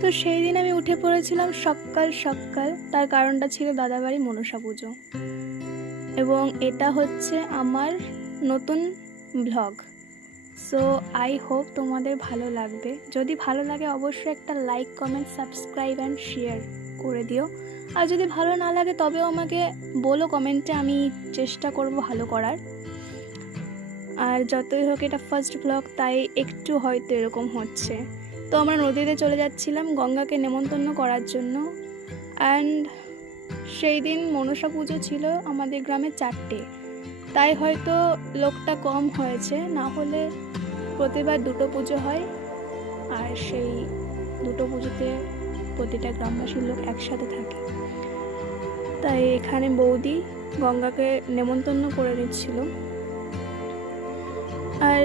তো সেই দিন আমি উঠে পড়েছিলাম সকাল সকাল, তার কারণটা ছিল দাদাবাড়ি মনসা পুজো, এবং এটা হচ্ছে আমার নতুন ব্লগ। সো আই হোপ তোমাদের ভালো লাগবে। যদি ভালো লাগে অবশ্যই একটা like, comment, subscribe and share করে দিও। আর যদি ভালো না লাগে তবেও আমাকে বলো কমেন্টে, আমি চেষ্টা করব ভালো করার। আর যতই হোক এটা ফার্স্ট ব্লগ, তাই একটু হয়তো এরকম হচ্ছে। তো আমরা নদীতে চলে যাচ্ছিলাম গঙ্গাকে নেমন্তন্ন করার জন্য। অ্যান্ড সেই দিন মনসা পুজো ছিল আমাদের গ্রামে 4টে, তাই হয়তো লোকটা কম হয়েছে, না হলে প্রতিবার 2টো পুজো হয়। আর সেই 2টো পুজোতে প্রতিটা গ্রামবাসীর লোক একসাথে থাকে। তাই এখানে বৌদি গঙ্গাকে নেমন্তন্ন করে দিচ্ছিল। আর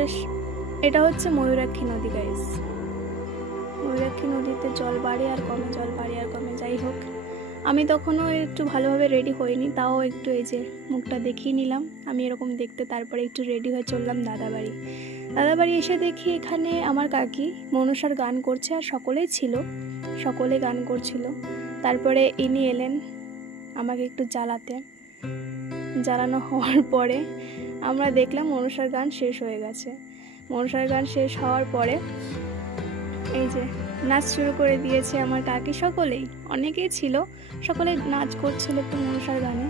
এটা হচ্ছে ময়ূরাক্ষী নদী গাইস। ময়ূরাক্ষী নদীতে জল বাড়ে আর কমে, জল বাড়ে আর কমে। যাই হোক, আমি তখনও একটু ভালোভাবে রেডি হইনি, তাও একটু এই যে মুখটা দেখিয়ে নিলাম আমি এরকম দেখতে। তারপরে একটু রেডি হয়ে চললাম দাদাবাড়ি। দাদাবাড়ি এসে দেখি এখানে আমার কাকি মনসার গান করছে, আর সকলেই ছিল, সকলে গান করছিল। তারপরে ইনি এলেন আমাকে একটু জ্বালাতে। জ্বালানো হওয়ার পরে আমরা দেখলাম মনসার গান শেষ হয়ে গেছে। মনসার গান শেষ হওয়ার পরে এই যে নাচ শুরু করে দিয়েছে আমার কাকি। সকলেই, অনেকেই ছিল, সকলে নাচ করছিল একটু মনসার গানে।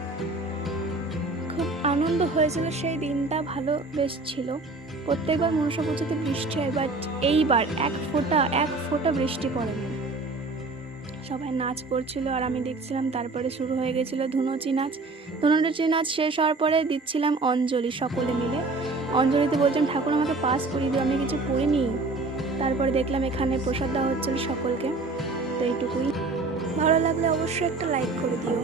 খুব আনন্দ হয়েছিল সেই দিনটা, ভালো বেশ ছিল। প্রত্যেকবার মনসা পুজোতে বৃষ্টি হয়, বাট এইবার এক ফোঁটা বৃষ্টি পড়েনি। সবাই নাচ করছিল আর আমি দেখছিলাম। তারপরে শুরু হয়ে গেছিল ধুনুচি নাচ। ধুনুচি নাচ শেষ হওয়ার পরে দিচ্ছিলাম অঞ্জলি সকলে মিলে। অঞ্জলিতে বলছিলাম ঠাকুর আমাকে পাস করিয়ে দিও, আমি কিছু পড়িনি। তারপরে দেখলাম এখানে প্রসাদ দেওয়া হচ্ছিল সকলকে। তো এইটুকুই। ভালো লাগলে অবশ্যই একটা লাইক করে দিও।